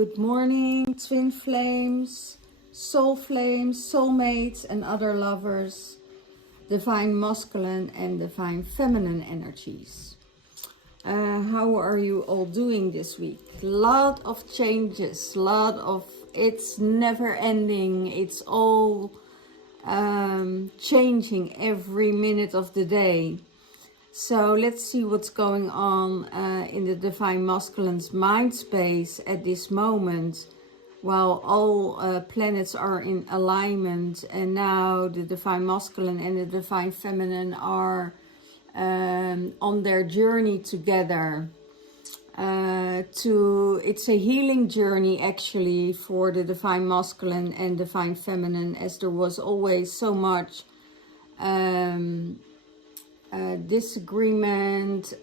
Good morning, twin flames, soul flames, soulmates and other lovers, divine masculine and divine feminine energies. How are you all doing this week? Lot of changes, it's never ending, it's all changing every minute of the day. So let's see what's going on in the divine masculine's mind space at this moment, while all planets are in alignment, and now the divine masculine and the divine feminine are on their journey together. It's a healing journey actually for the divine masculine and divine feminine, as there was always so much disagreement,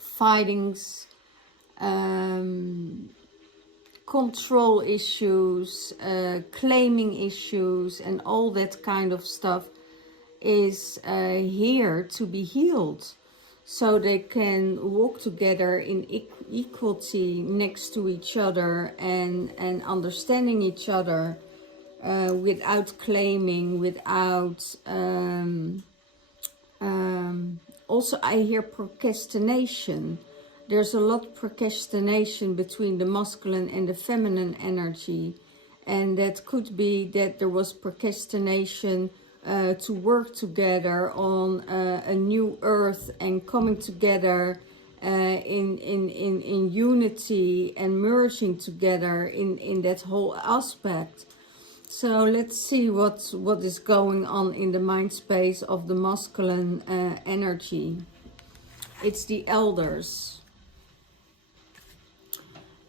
fightings, control issues, claiming issues, and all that kind of stuff is here to be healed, so they can walk together in equality next to each other and understanding each other. Without claiming, without also I hear procrastination. There's a lot of procrastination between the masculine and the feminine energy, and that could be that there was procrastination to work together on a new earth and coming together in unity and merging together in that whole aspect. So let's see what is going on in the mind space of the masculine energy. It's the elders.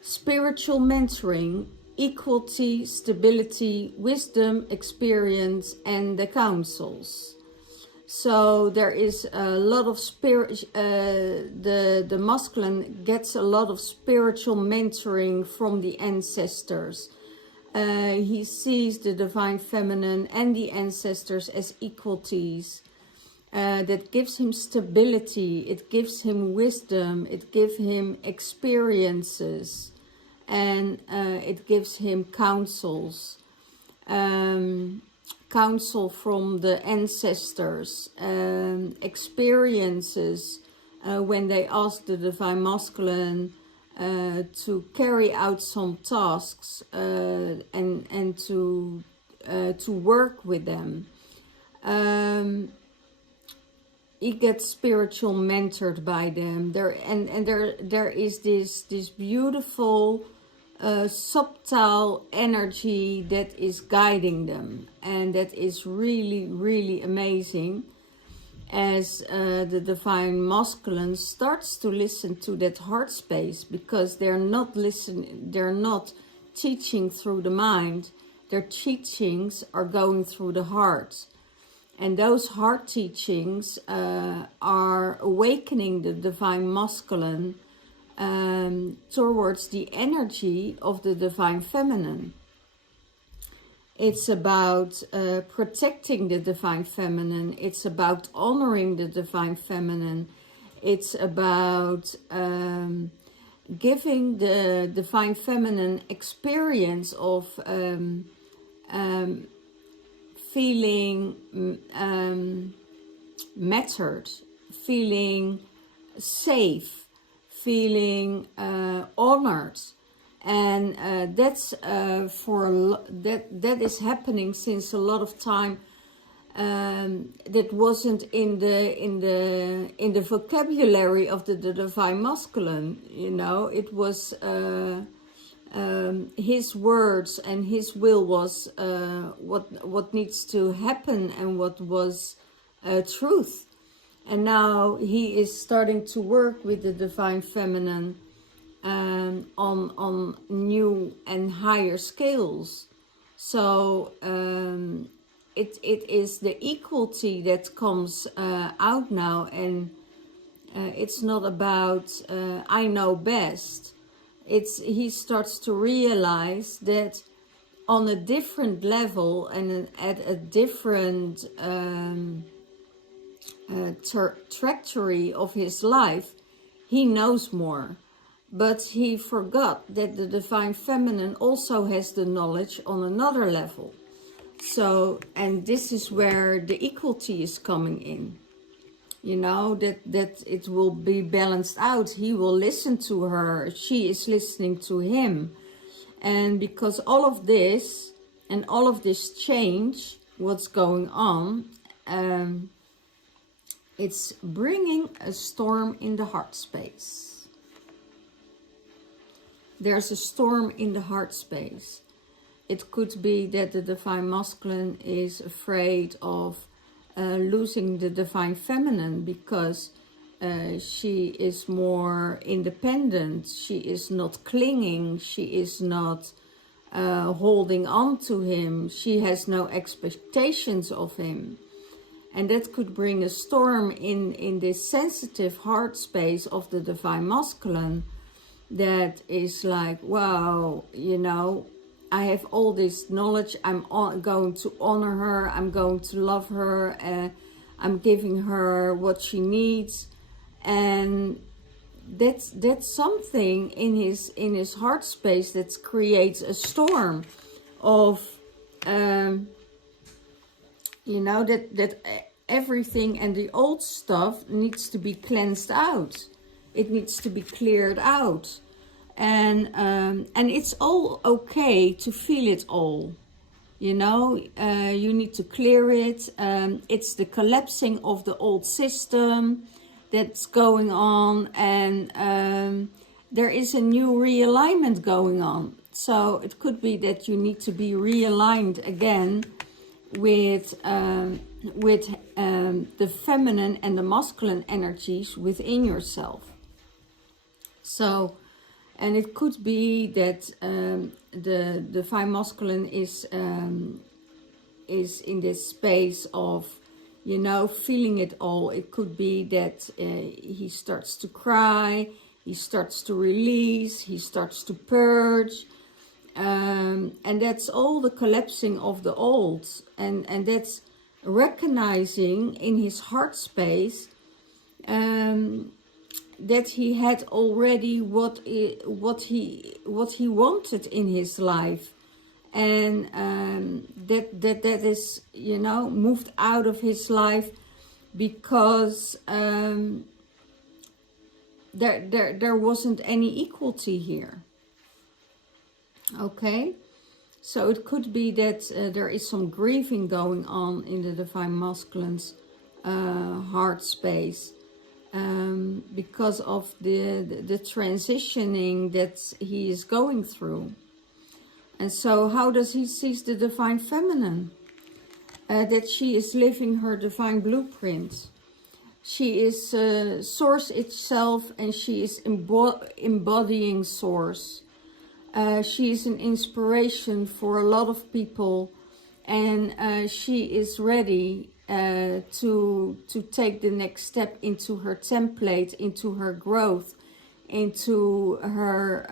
Spiritual mentoring, equality, stability, wisdom, experience, and the councils. So there is a lot of spirit. The masculine gets a lot of spiritual mentoring from the ancestors. He sees the divine feminine and the ancestors as equalities. That gives him stability, it gives him wisdom, it gives him experiences, and it gives him counsels. Counsel from the ancestors, experiences when they ask the divine masculine to carry out some tasks and to work with them. He gets spiritual mentored by them. There is this beautiful subtle energy that is guiding them, and that is really amazing. As the divine masculine starts to listen to that heart space, because they're not teaching through the mind, their teachings are going through the heart, and those heart teachings are awakening the divine masculine towards the energy of the divine feminine. It's about protecting the divine feminine. It's about honoring the divine feminine. It's about giving the divine feminine experience of feeling mattered, feeling safe, feeling honored. And that's that is happening since a lot of time. That wasn't in the vocabulary of the divine masculine. You know, it was his words and his will was what needs to happen and what was truth. And now he is starting to work with the divine feminine on new and higher scales. So it is the equality that comes out now, and it's not about I know best. He starts to realize that on a different level and at a different trajectory of his life, he knows more. but he forgot that the divine feminine also has the knowledge on another level. So, and this is where the equality is coming in. You know, that it will be balanced out. He will listen to her. She is listening to him. And because all of this and all of this change, what's going on, it's bringing a storm in the heart space. There's a storm in the heart space. It could be that the divine masculine is afraid of losing the divine feminine because she is more independent, she is not clinging, she is not holding on to him, she has no expectations of him. And that could bring a storm in this sensitive heart space of the divine masculine that is like, wow, you know, I have all this knowledge, I'm going to honor her, I'm going to love her, I'm giving her what she needs. And that's something in his heart space that creates a storm of, you know, that everything and the old stuff needs to be cleansed out. It needs to be cleared out. And it's all okay to feel it all, you know, you need to clear it. It's the collapsing of the old system that's going on, and there is a new realignment going on. So it could be that you need to be realigned again with the feminine and the masculine energies within yourself. So, and it could be that the divine masculine is in this space of, you know, feeling it all. It could be that he starts to cry, he starts to release, he starts to purge. And that's all the collapsing of the old. And that's recognizing in his heart space that he had already what he wanted in his life, and that is, you know, moved out of his life because there wasn't any equality here. Okay, so it could be that there is some grieving going on in the divine masculine's heart space. Because of the transitioning that he is going through. And so how does he see the divine feminine? That she is living her divine blueprint. She is source itself, and she is embodying source. She is an inspiration for a lot of people, and she is ready to take the next step into her template, into her growth, into her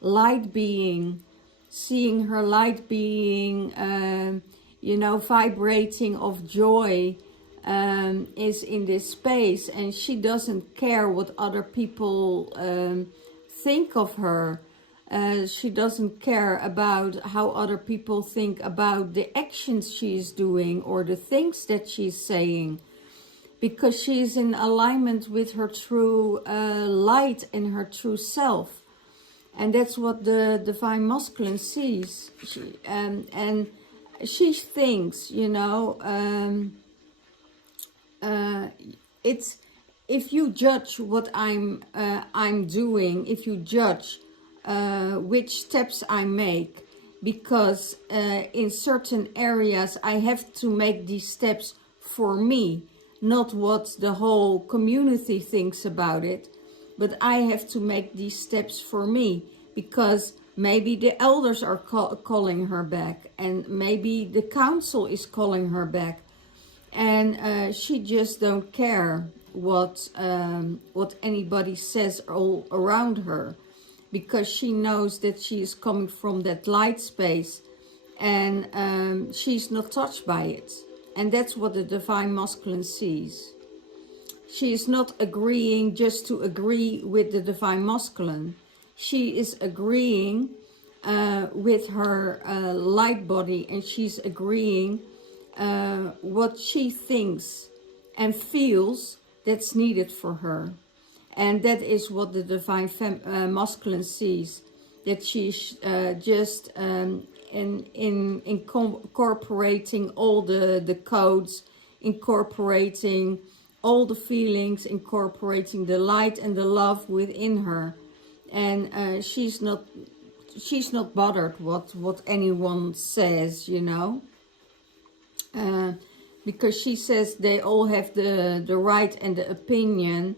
light being, seeing her light being, you know, vibrating of joy, is in this space, and she doesn't care what other people think of her. She doesn't care about how other people think about the actions she's doing or the things that she's saying, because she's in alignment with her true light and her true self. And that's what the divine masculine sees. And she thinks, you know, it's, if you judge what I'm doing, if you judge which steps I make, because in certain areas I have to make these steps for me, not what the whole community thinks about it, but I have to make these steps for me, because maybe the elders are calling her back, and maybe the council is calling her back, and she just don't care what anybody says all around her, because she knows that she is coming from that light space, and she's not touched by it. And that's what the divine masculine sees. She is not agreeing just to agree with the divine masculine. She is agreeing with her light body, and she's agreeing what she thinks and feels that's needed for her. And that is what the divine masculine sees, that she's just incorporating all the codes, incorporating all the feelings, incorporating the light and the love within her. And she's not bothered what anyone says, you know, because she says they all have the right and the opinion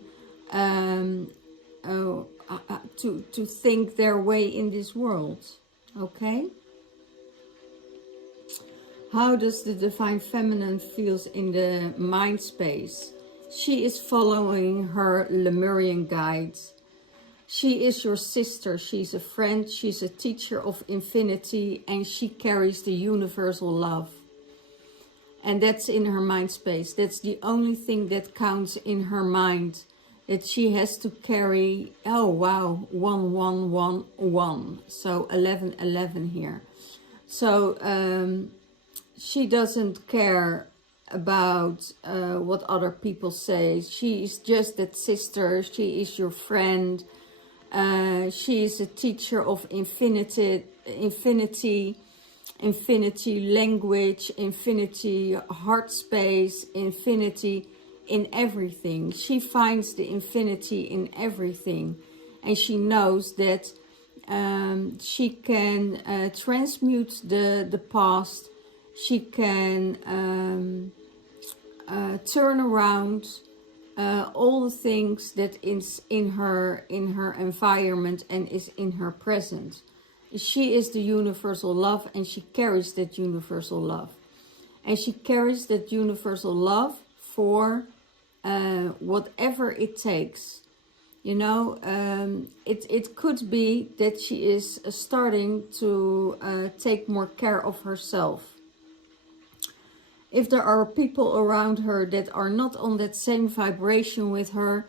to think their way in this world. Okay. How does the divine feminine feels in the mind space? She is following her Lemurian guides. She is your sister, she's a friend, she's a teacher of infinity, and she carries the universal love. And that's in her mind space. That's the only thing that counts in her mind. That she has to carry, oh wow, 1111. So 1111 here. So she doesn't care about what other people say. She is just that sister, she is your friend. She is a teacher of infinity, language, infinity, heart space, infinity in everything. She finds the infinity in everything, and she knows that she can transmute the past. She can turn around all the things that is in her environment and is in her present. She is the universal love, and she carries that universal love. And she carries that universal love for whatever it takes. You know, it could be that she is starting to take more care of herself. If there are people around her that are not on that same vibration with her,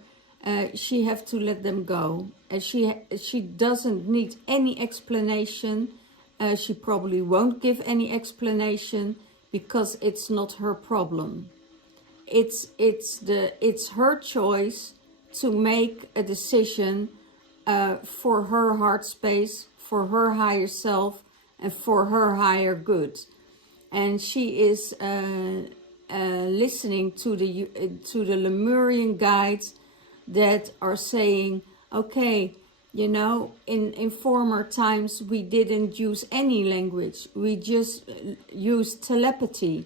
she have to let them go. And she doesn't need any explanation. She probably won't give any explanation because it's not her problem. It's her choice to make a decision for her heart space, for her higher self, and for her higher good. And she is listening to the Lemurian guides that are saying, okay, you know, in former times we didn't use any language, we just used telepathy,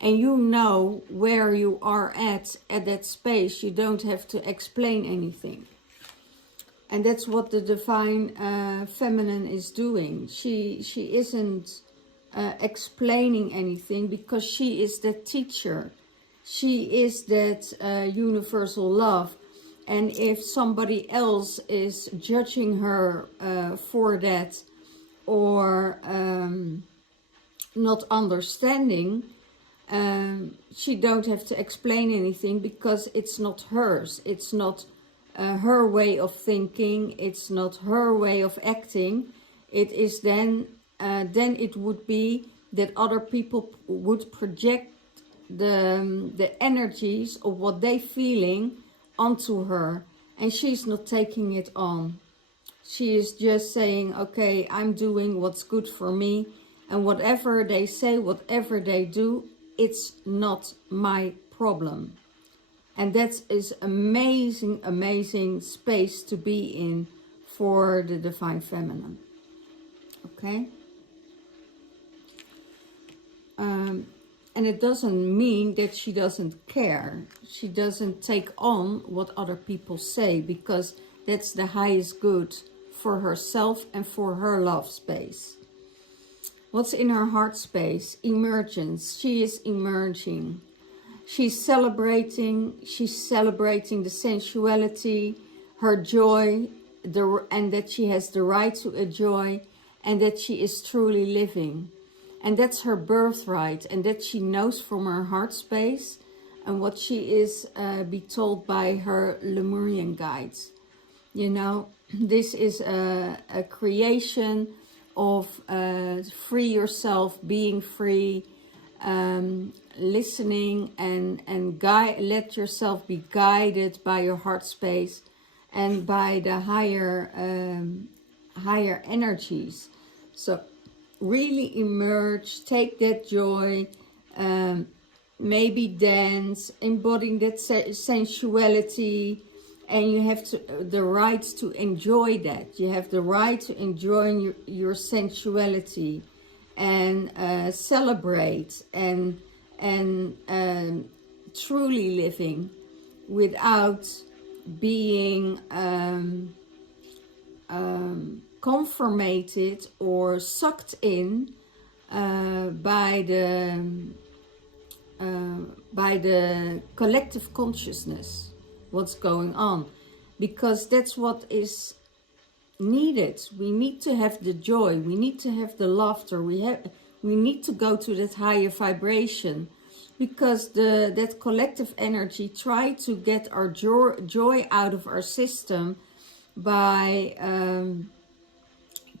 and you know where you are at that space. You don't have to explain anything. And that's what the divine feminine is doing. She isn't explaining anything, because she is that teacher. She is that universal love. And if somebody else is judging her for that, or not understanding, she don't have to explain anything, because it's not hers. It's not her way of thinking. It's not her way of acting. It is then it would be that other people would project the energies of what they're feeling onto her, and she's not taking it on. She is just saying, okay, I'm doing what's good for me, and whatever they say, whatever they do, it's not my problem. And that is amazing, amazing space to be in for the divine feminine. Okay? And it doesn't mean that she doesn't care. She doesn't take on what other people say, because that's the highest good for herself and for her love space. What's in her heart space? Emergence. She is emerging. She's celebrating the sensuality, her joy, and that she has the right to enjoy, and that she is truly living. And that's her birthright, and that she knows from her heart space. and what she is be told by her Lemurian guides. You know, this is a creation of free yourself, being free, listening and let yourself be guided by your heart space and by the higher energies. So really emerge, take that joy, maybe dance, embodying that sensuality, and you have the right to enjoy that. You have the right to enjoy your sensuality and celebrate and truly living without being conformated or sucked in by the collective consciousness, what's going on, because that's what is needed. We need to have the joy, we need to have the laughter, we need to go to that higher vibration, because that collective energy try to get our joy out of our system by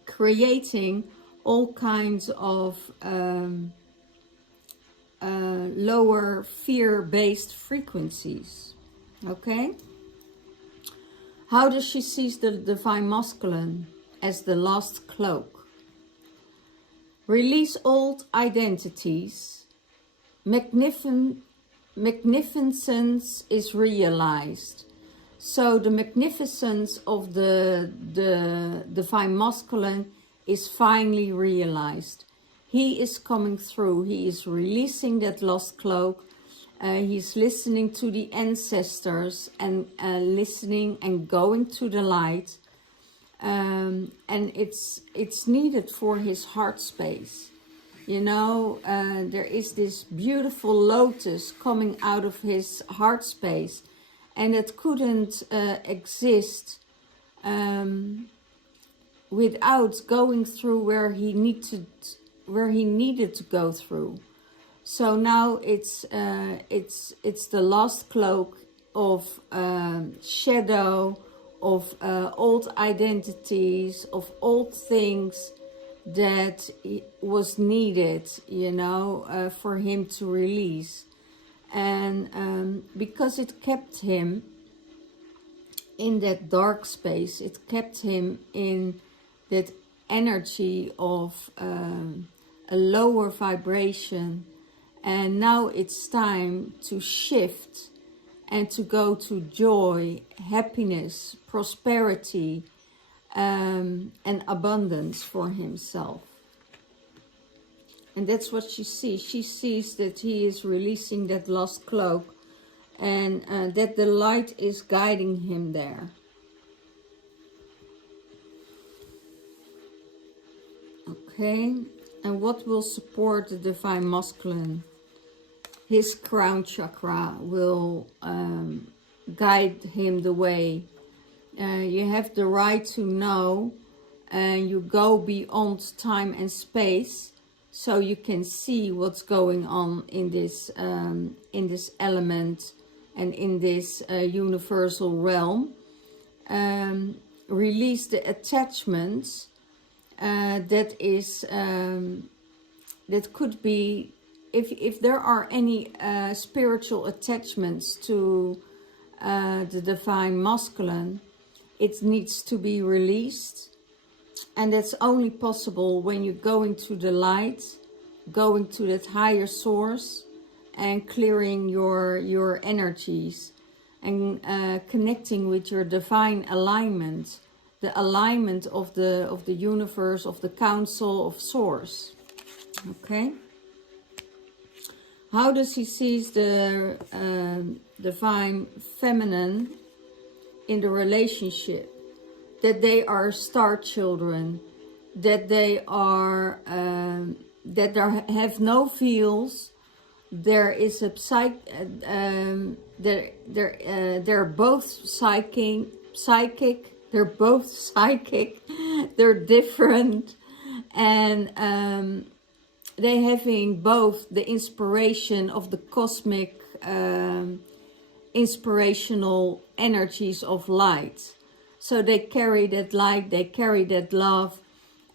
creating all kinds of lower fear-based frequencies. Okay? How does she see the divine masculine? As the lost cloak. Release old identities. Magnificence is realized. So the magnificence of the divine masculine is finally realized. He is coming through. He is releasing that lost cloak. He's listening to the ancestors and listening and going to the light. And it's needed for his heart space. You know, there is this beautiful lotus coming out of his heart space, and it couldn't exist without going through where he needed to go through. So now it's the lost cloak of shadow, of old identities, of old things that was needed, you know, for him to release. And because it kept him in that dark space, it kept him in that energy of a lower vibration. And now it's time to shift and to go to joy, happiness, prosperity, and abundance for himself. And that's what she sees. She sees that he is releasing that lost cloak, and that the light is guiding him there. Okay, and what will support the divine masculine? His crown chakra will guide him the way. You have the right to know, and you go beyond time and space, so you can see what's going on in this element and in this universal realm. Release the attachments that could be, if there are any spiritual attachments to the divine masculine, it needs to be released. And that's only possible when you're going to the light, going to that higher source, and clearing your energies, and connecting with your divine alignment, the alignment of the universe, of the council of source. Okay. How does he see the divine feminine in the relationship? That they are star children, that they are have no feels. There is a they're both psychic. They're both psychic. They're different, and they having both the inspiration of the cosmic inspirational energies of light. So they carry that light, they carry that love,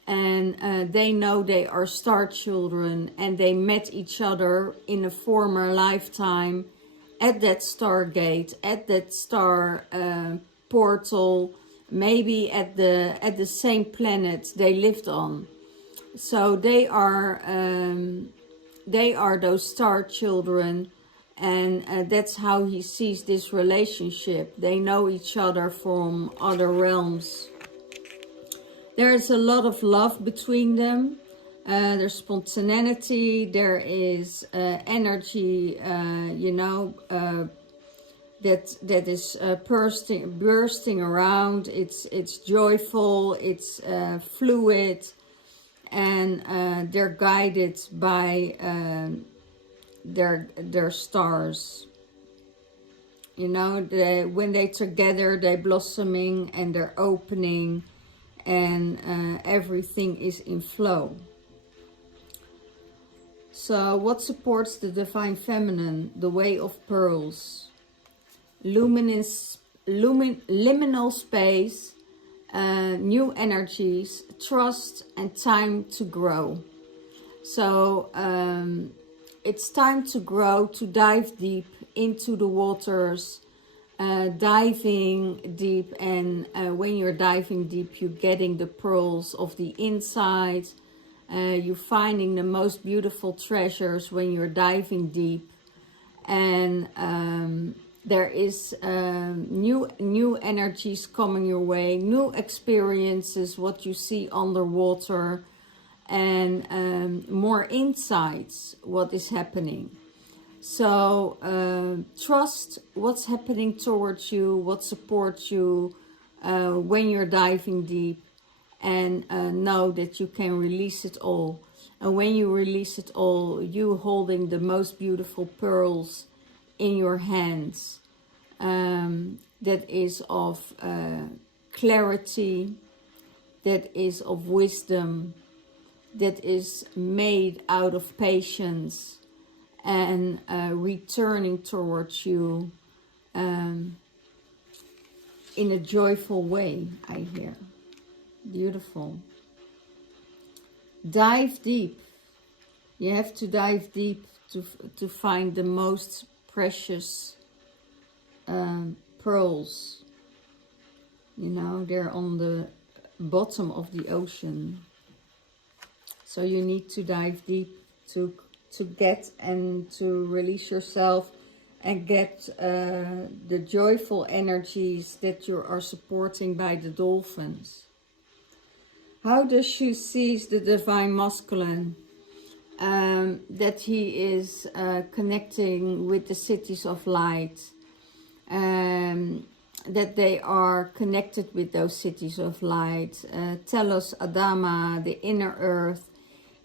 and they know they are star children, and they met each other in a former lifetime at that stargate, at that star portal, maybe at the same planet they lived on. So they are those star children, and that's how he sees this relationship. They know each other from other realms. There is a lot of love between them. There's spontaneity, there is energy, that is bursting around. It's joyful, it's fluid, and they're guided by their stars. When they're together, they're blossoming and they're opening, and everything is in flow. So what supports the Divine Feminine? The Way of Pearls. Liminal space, new energies, trust, and time to grow. So it's time to grow, to dive deep into the waters, diving deep, and when you're diving deep, you're getting the pearls of the inside. You're finding the most beautiful treasures when you're diving deep, and there is new energies coming your way, new experiences, what you see underwater, and more insights, what is happening. So trust what's happening towards you, what supports you when you're diving deep, and know that you can release it all. And when you release it all, you holding the most beautiful pearls in your hands, that is of clarity, that is of wisdom, that is made out of patience, and returning towards you in a joyful way, I hear. Beautiful. Dive deep. You have to dive deep to find the most precious pearls. They're on the bottom of the ocean. So you need to dive deep to get and to release yourself and get the joyful energies that you are supporting by the dolphins. How does she see the Divine Masculine? That he is connecting with the cities of light, that they are connected with those cities of light. Telos Adama, the inner earth,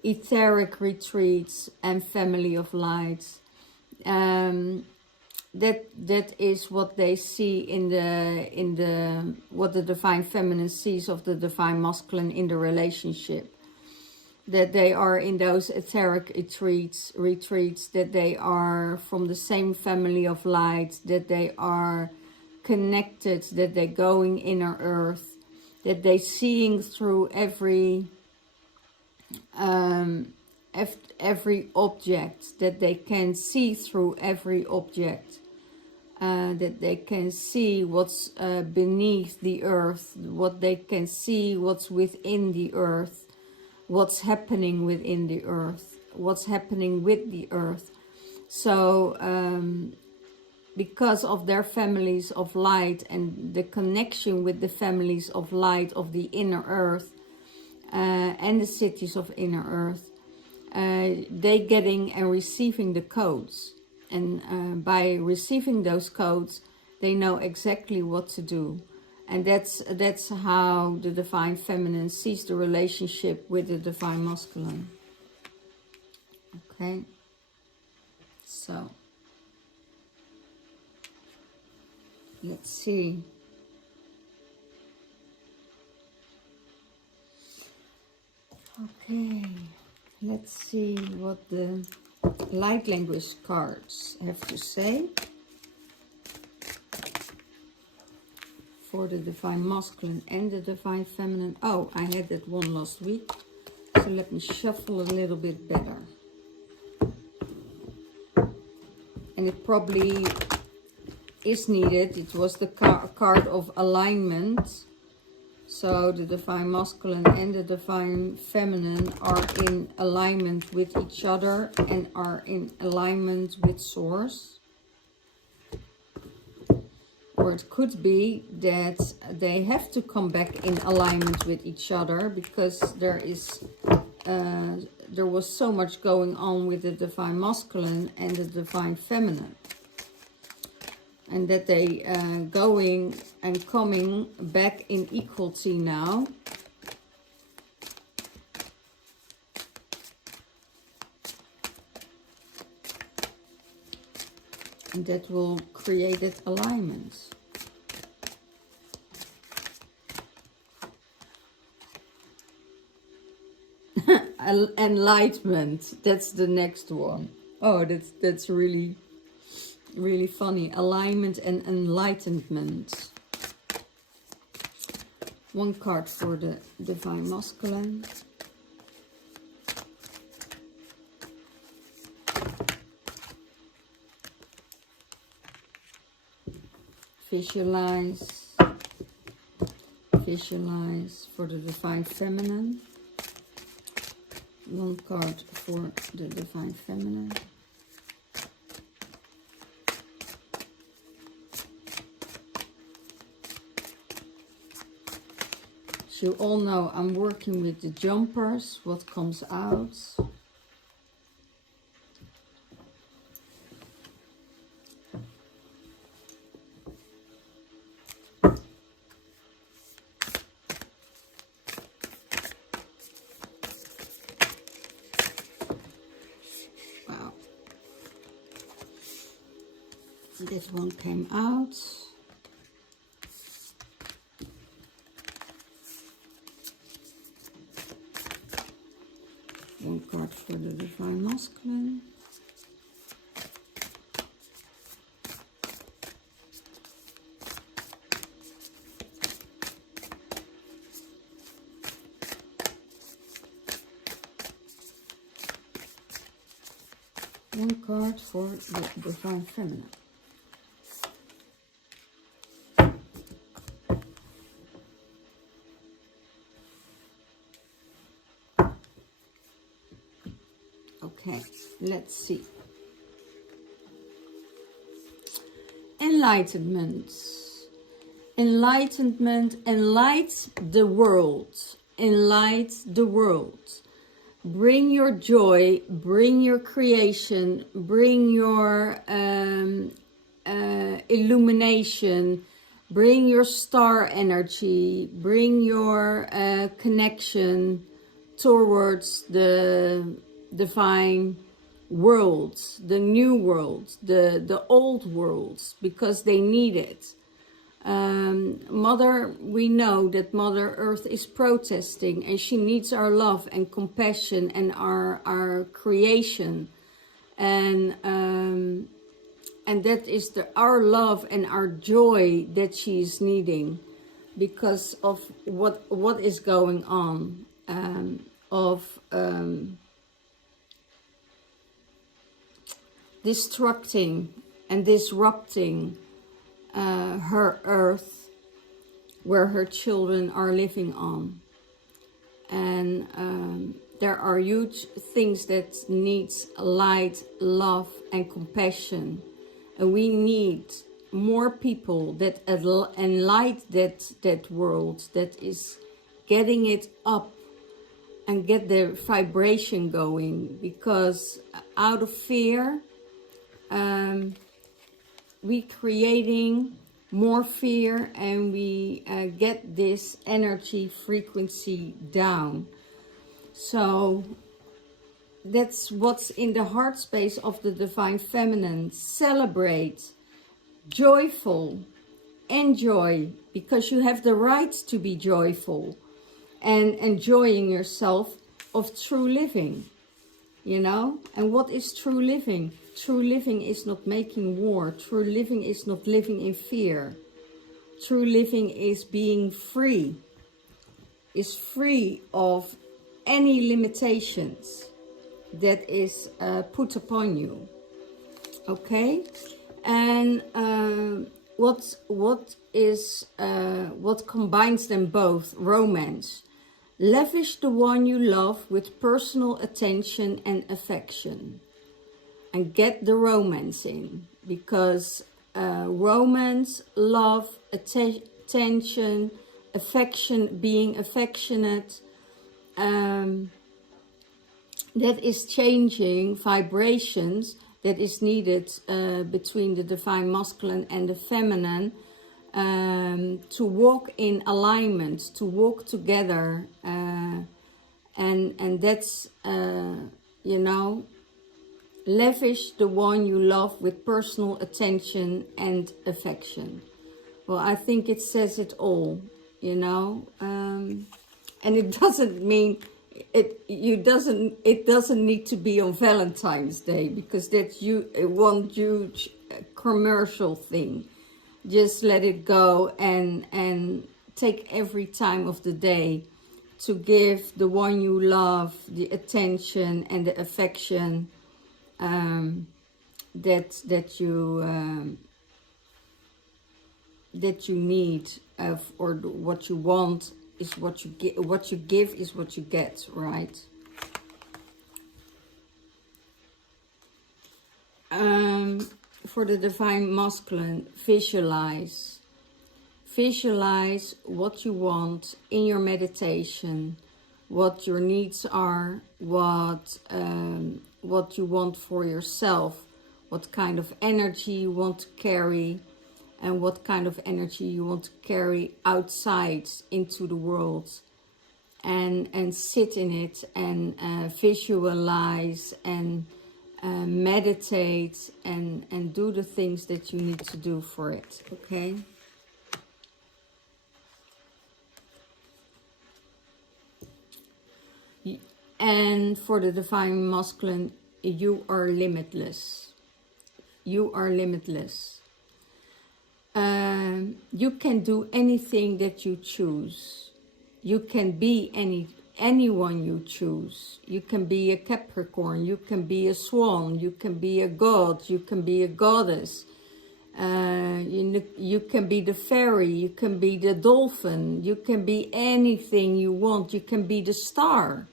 etheric retreats, and family of light. That is what they see in the what the Divine Feminine sees of the Divine Masculine in the relationship. That they are in those etheric retreats, that they are from the same family of light, that they are connected, that they're going inner earth, that they're seeing through every object, that they can see through every object, that they can see what's beneath the earth, what they can see what's within the earth, what's happening within the earth, what's happening with the earth. So because of their families of light and the connection with the families of light of the inner earth and the cities of inner earth, they getting and receiving the codes, and by receiving those codes they know exactly what to do. And that's how the Divine Feminine sees the relationship with the Divine Masculine. Okay, so let's see. Okay, let's see what the light language cards have to say for the divine masculine and the divine feminine. Oh, I had that one last week, so let me shuffle a little bit better. And it probably is needed. It was the card of alignment. So the divine masculine and the divine feminine are in alignment with each other and are in alignment with source. Or it could be that they have to come back in alignment with each other because there was so much going on with the divine masculine and the divine feminine. And that they going and coming back in equality now. And that will create that alignment. Enlightenment, that's the next one. Oh, that's really funny. Alignment and enlightenment. One card for the divine masculine. Visualize for the divine feminine. One card for the divine feminine. So you all know I'm working with the jumpers, what comes out. Wow. This one came out. One card for the divine masculine. One card for the divine feminine. Okay, let's see. Enlightenment. Enlightenment, enlight the world. Enlight the world. Bring your joy, bring your creation, bring your illumination, bring your star energy, bring your connection towards the divine worlds, the new worlds, the old worlds, because they need it. We know that Mother Earth is protesting and she needs our love and compassion and our creation. And that is our love and our joy that she is needing because of what is going on, destructing and disrupting her earth where her children are living on. And there are huge things that needs light, love and compassion. And we need more people that enlighten that world, that is getting it up and get the vibration going, because out of fear, we creating more fear and we get this energy frequency down. So that's what's in the heart space of the divine feminine. Celebrate, joyful, enjoy, because you have the right to be joyful and enjoying yourself of true living. you know. And what is true living? True living is not making war. True living is not living in fear. True living is being free, is free of any limitations that is put upon you. Okay, and what combines them both? Romance. Lavish the one you love with personal attention and affection, and get the romance in, because romance, love, attention, affection, being affectionate, that is changing vibrations that is needed between the divine masculine and the feminine, to walk in alignment, to walk together, and that's you know, lavish the one you love with personal attention and affection. Well, I think it says it all, you know, and it doesn't mean it doesn't need to be on Valentine's Day, because that's one huge commercial thing. Just let it go and take every time of the day to give the one you love the attention and the affection that you need, or what you want is what you get. What you give is what you get, right? For the divine masculine, visualize what you want in your meditation, what your needs are, what you want for yourself, what kind of energy you want to carry, and what kind of energy you want to carry outside into the world, and sit in it, and visualize, and meditate, and do the things that you need to do for it. Okay. And for the divine masculine, you are limitless. You are limitless. You can do anything that you choose. You can be anyone you choose. You can be a Capricorn, you can be a swan, you can be a god, you can be a goddess, you can be the fairy, you can be the dolphin, you can be anything you want, you can be the star,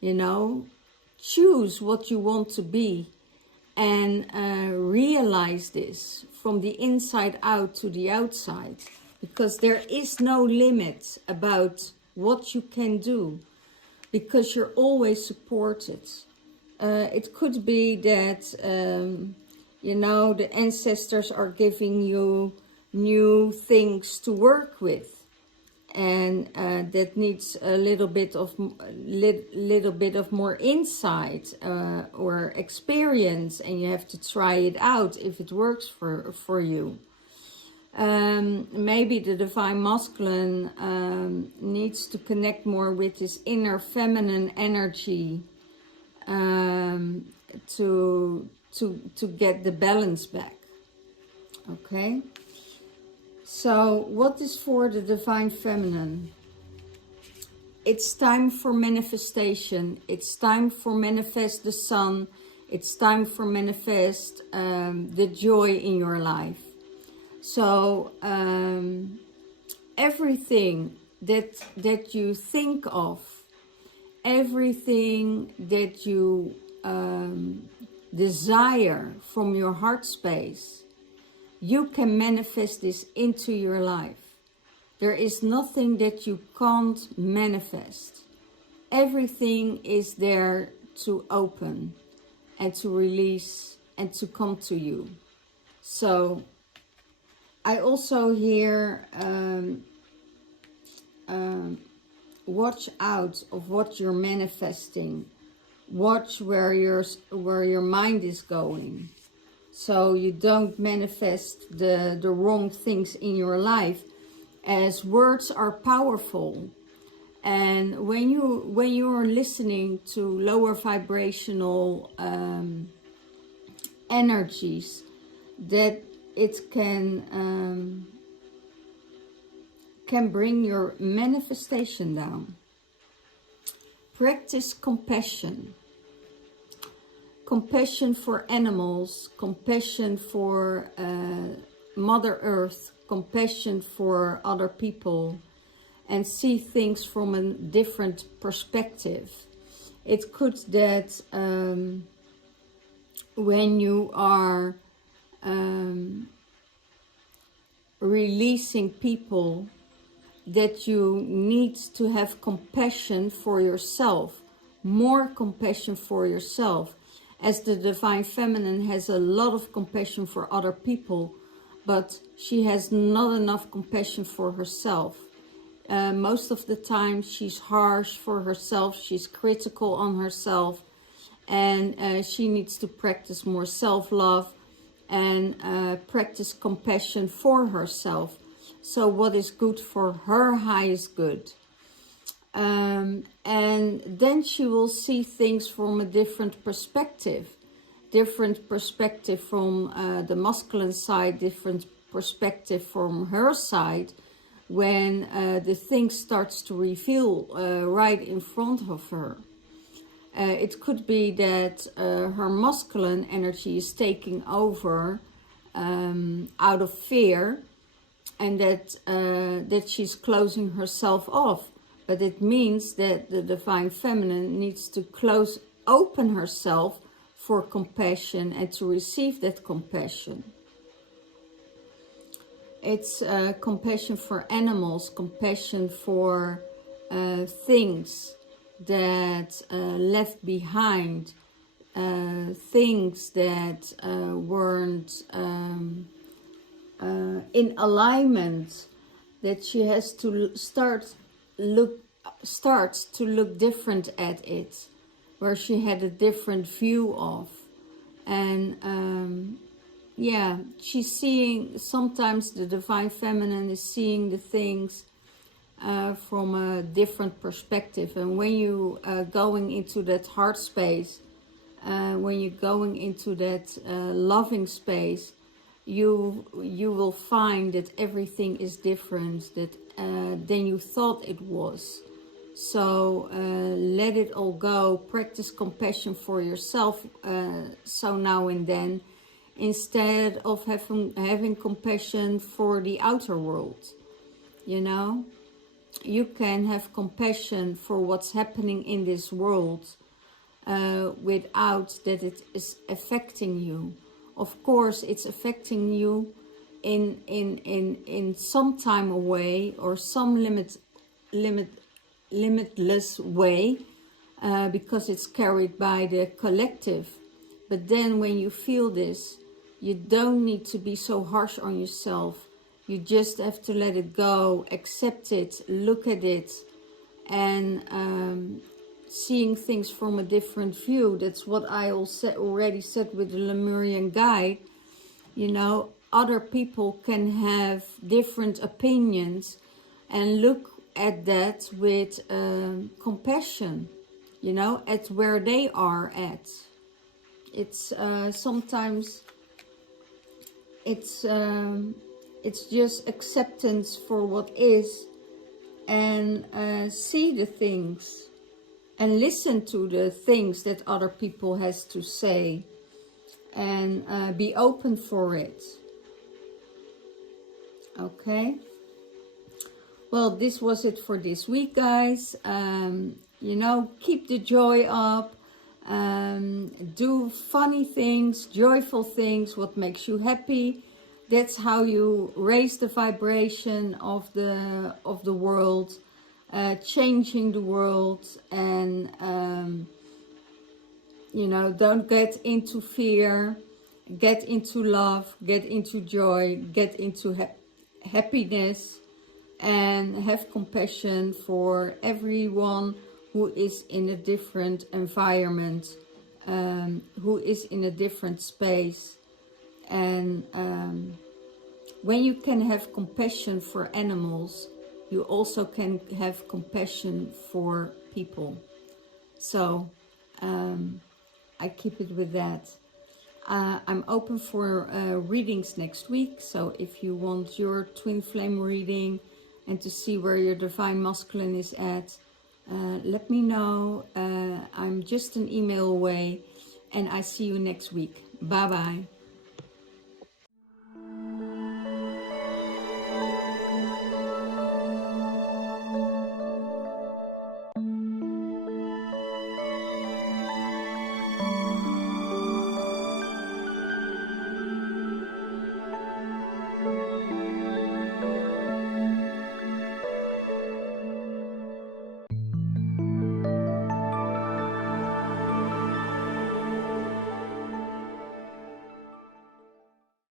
you know. Choose what you want to be, and realize this from the inside out to the outside, because there is no limit about what you can do, because you're always supported. It could be that, you know, the ancestors are giving you new things to work with, and that needs a little bit of more insight or experience, and you have to try it out if it works for you. Maybe the divine masculine needs to connect more with his inner feminine energy to get the balance back. Okay. So what is for the divine feminine? It's time for manifestation. It's time for manifest the sun. It's time for manifest the joy in your life. So everything that you think of, everything that you desire from your heart space, you can manifest this into your life. There is nothing that you can't manifest. Everything is there to open and to release and to come to you. So I also hear watch out of what you're manifesting. Watch where your mind is going, so you don't manifest the wrong things in your life, as words are powerful. And when you're listening to lower vibrational energies, that it can bring your manifestation down. Practice compassion. Compassion for animals, compassion for Mother Earth, compassion for other people, and see things from a different perspective. It could that when you are releasing people, that you need to have compassion for yourself, more compassion for yourself, as the Divine Feminine has a lot of compassion for other people, but she has not enough compassion for herself. Most of the time she's harsh for herself, she's critical on herself, and she needs to practice more self-love and practice compassion for herself. So what is good for her highest good. And then she will see things from a different perspective from the masculine side, different perspective from her side, when the thing starts to reveal right in front of her. It could be that her masculine energy is taking over out of fear, and that she's closing herself off. But it means that the Divine Feminine needs to open herself for compassion and to receive that compassion. It's compassion for animals, compassion for things that left behind, things that weren't in alignment, that she has to starts to look different at it, where she had a different view of. And yeah, she's seeing, sometimes the Divine Feminine is seeing the things from a different perspective. And when you going into that heart space, when you're going into that loving space, you will find that everything is different than you thought it was. So let it all go. Practice compassion for yourself so now and then, instead of having compassion for the outer world. You know, you can have compassion for what's happening in this world without that it is affecting you. Of course, it's affecting you in some time away, or some limitless way, because it's carried by the collective. But then when you feel this, you don't need to be so harsh on yourself. You just have to let it go, accept it, look at it, and seeing things from a different view. That's what I already said with the Lemurian guide. You know, other people can have different opinions, and look at that with compassion, you know, at where they are at. It's sometimes it's just acceptance for what is, and see the things and listen to the things that other people has to say, and be open for it. Okay. Well, this was it for this week, guys. You know, keep the joy up. Do funny things, joyful things, what makes you happy. That's how you raise the vibration of the world, changing the world. And you know, don't get into fear, get into love, get into joy, get into happiness, and have compassion for everyone who is in a different environment, who is in a different space. And when you can have compassion for animals, you also can have compassion for people. So I keep it with that. I'm open for readings next week, so if you want your twin flame reading and to see where your divine masculine is at, let me know. I'm just an email away, and I see you next week. Bye bye.